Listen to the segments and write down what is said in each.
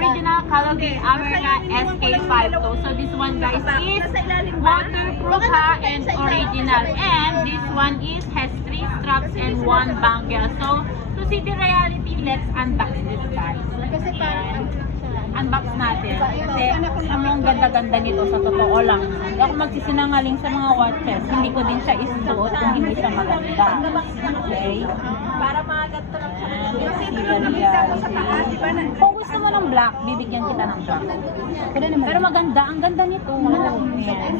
original Calgary America SK52. So this one guys is waterproof ha, and original. And this one is has 3 straps and 1 bangle. So to see the reality, let's unbox this guys. Ayan. Unbox natin. Kasi ang ganda-ganda nito sa totoo lang. Hindi ako magsisinungaling sa mga watches. Hindi ko din siya isuot kung hindi siya maganda. Okay? Para mga ganito lang siya. Kung gusto mo ng black, bibigyan kita ng black. Pero maganda, ang ganda nito. Ayan.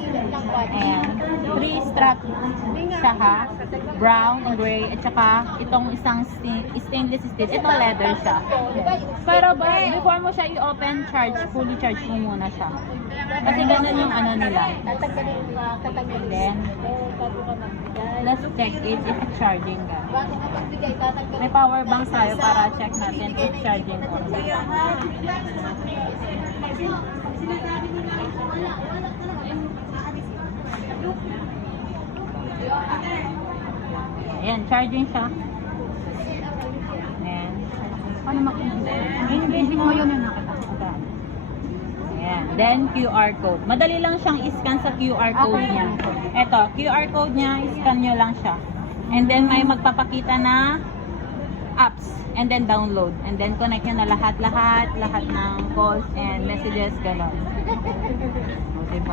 Ayan. 3 straps siya ha. Brown, gray, at saka itong isang stainless steel. Ito leather siya. Pero before mo siya i-open, fully charge mo muna siya. Kasi ganun yung ano nila. Then, let's check it if it's charging ka. May power bank tayo para check natin if charging or not. Ayan, charging siya. Ayan. Paano makinig? Hindi mo yun yung nakita. Ayan. Then, QR code. Madali lang siyang i-scan sa QR code niya. Ito, QR code niya, i-scan nyo lang siya. And then, may magpapakita na apps. And then, download. And then, connect nyo na lahat ng calls and messages, gano'n. Diba?